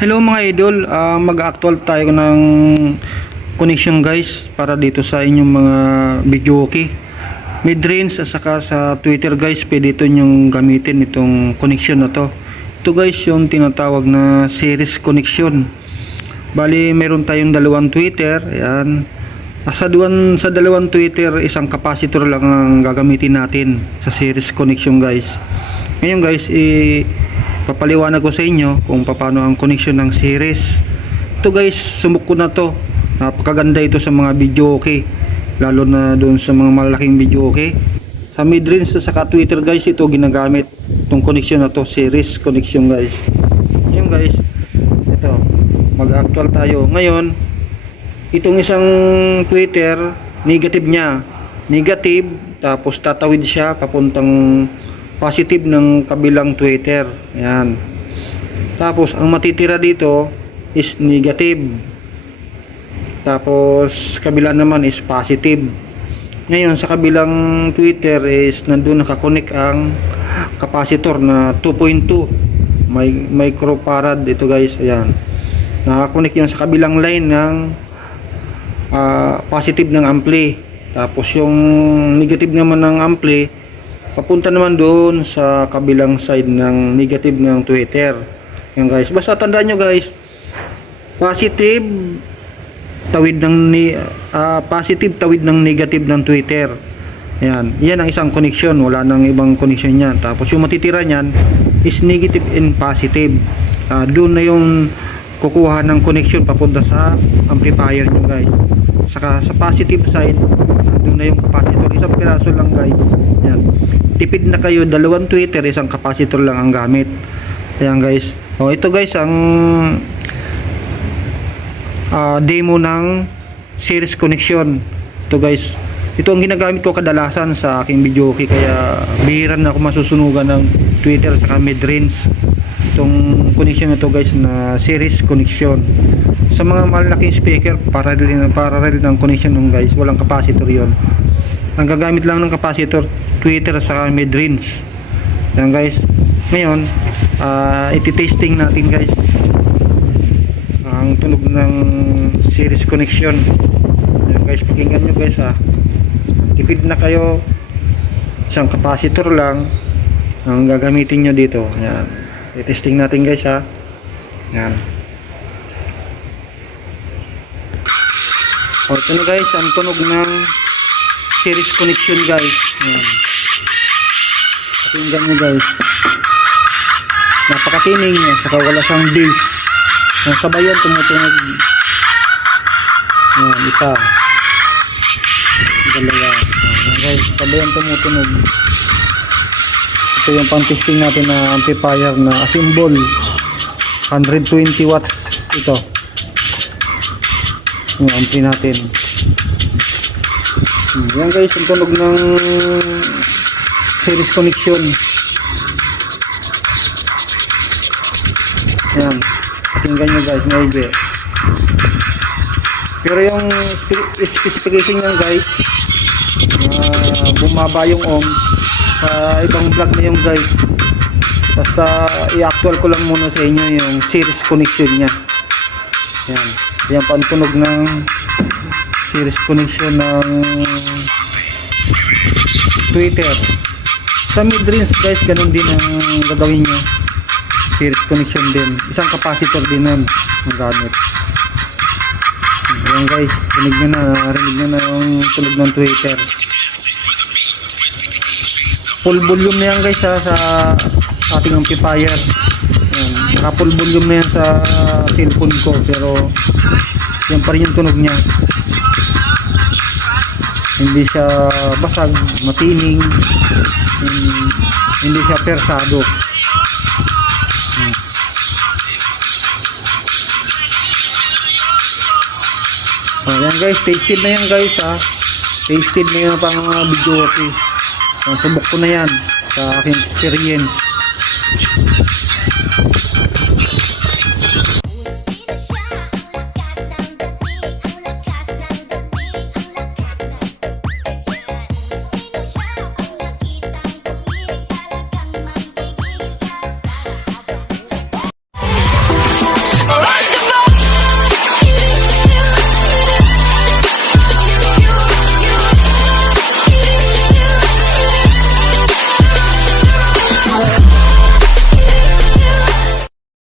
Hello mga idol, Ah, mag-actual tayo ng connection guys para dito sa inyong mga video okay. Mid-range at saka sa Twitter guys, pwede ito yung gamitin itong connection na to. Ito guys yung tinatawag na series connection. Bali, meron tayong dalawang Twitter, ayan. Ah, Sa, duwan, sa dalawang Twitter, isang capacitor lang ang gagamitin natin sa series connection guys. Ngayon guys, i papaliwanag ko sa inyo kung paano ang connection ng series. Ito guys, sumuk ko na to. Napakaganda ito sa mga video okay. Lalo na doon sa mga malaking video okay. Sa mid-range sa saka Twitter guys, ito ginagamit. Itong connection na to, series connection guys. Ngayon guys, ito, mag-actual tayo. Ngayon, itong isang Twitter, negative niya. Negative, tapos tatawid siya papuntang positive ng kabilang Twitter. Ayan. Tapos, ang matitira dito is negative. Tapos, kabila naman is positive. Ngayon, sa kabilang Twitter is nandun nakakonek ang capacitor na 2.2 may microfarad ito guys ayan nakakonek yun sa kabilang line ng ah, positive ng ampli tapos yung negative naman ng ampli papunta naman doon sa kabilang side ng negative ng Twitter. Yan guys. Basta tandaan nyo guys, positive tawid ng ni ah, positive tawid ng negative ng Twitter. Yan. Yan ang isang connection, wala nang ibang connection niyan. Tapos yung matitira niyan is negative and positive. Ah, doon na yung kukuha ng connection papunta sa amplifier nyo guys. Saka sa positive side, doon na yung capacitor. Isang piraso lang guys. Yan. Tipid na kayo, dalawang Twitter, isang capacitor lang ang gamit. Ayan guys. O ito guys, ang ah, demo ng series connection. Ito guys. Ito ang ginagamit ko kadalasan sa aking video kaya bihira na ako masusunugan ng Twitter sa mid-range. Itong connection na to guys na series connection. Sa mga malaking speaker para rin para rin ng connection ng guys, walang capacitor 'yon. Ang gagamit lang ng capacitor Twitter sa mid-range. Yan guys. Ngayon, ah iti-testing natin guys ang tunog ng series connection. Yan guys, pakinggan nyo guys ha. Tipid na kayo. Isang capacitor lang ang gagamitin nyo dito. Yan. I-testing natin guys ha. Yan. O, ito na guys, ang tunog ng series connection guys. Yan. Pakinggan nyo guys. Napakatining niya, saka wala siyang bass. Ang sabayan tumutunog. Yan, isa. Dalawa. Yan guys, sabayan tumutunog. Ito yung pang-testing natin na amplifier na symbol. 120 watt ito. Yung ampli natin. Hmm, Yan guys, ang tunog ng series connection. Yan. Pakinggan nyo guys, maigi. Pero yung spe- specification niyan guys, ah, bumaba yung ohm sa ibang vlog na yung guys. Basta i-actual ko lang muna sa inyo yung series connection niya. Yan. Yan pa ang tunog ng series connection ng Twitter. Sa mid-range guys, ganun din ang gagawin nyo series connection din. Isang capacitor din nun ang gamit. Ayan guys, rinig nyo na, rinig nyo na yung tunog ng Twitter. Full volume na yan guys ha, sa ating amplifier. Ayan, naka full volume na yan sa cellphone ko pero yan pa rin yung tunog niya. Hindi siya basag, matining, hin- hindi siya persado. Oh, yan guys, tasted na yan guys ha. Tasted na yan pang mga video okay. Oh, subok ko na yan sa aking experience.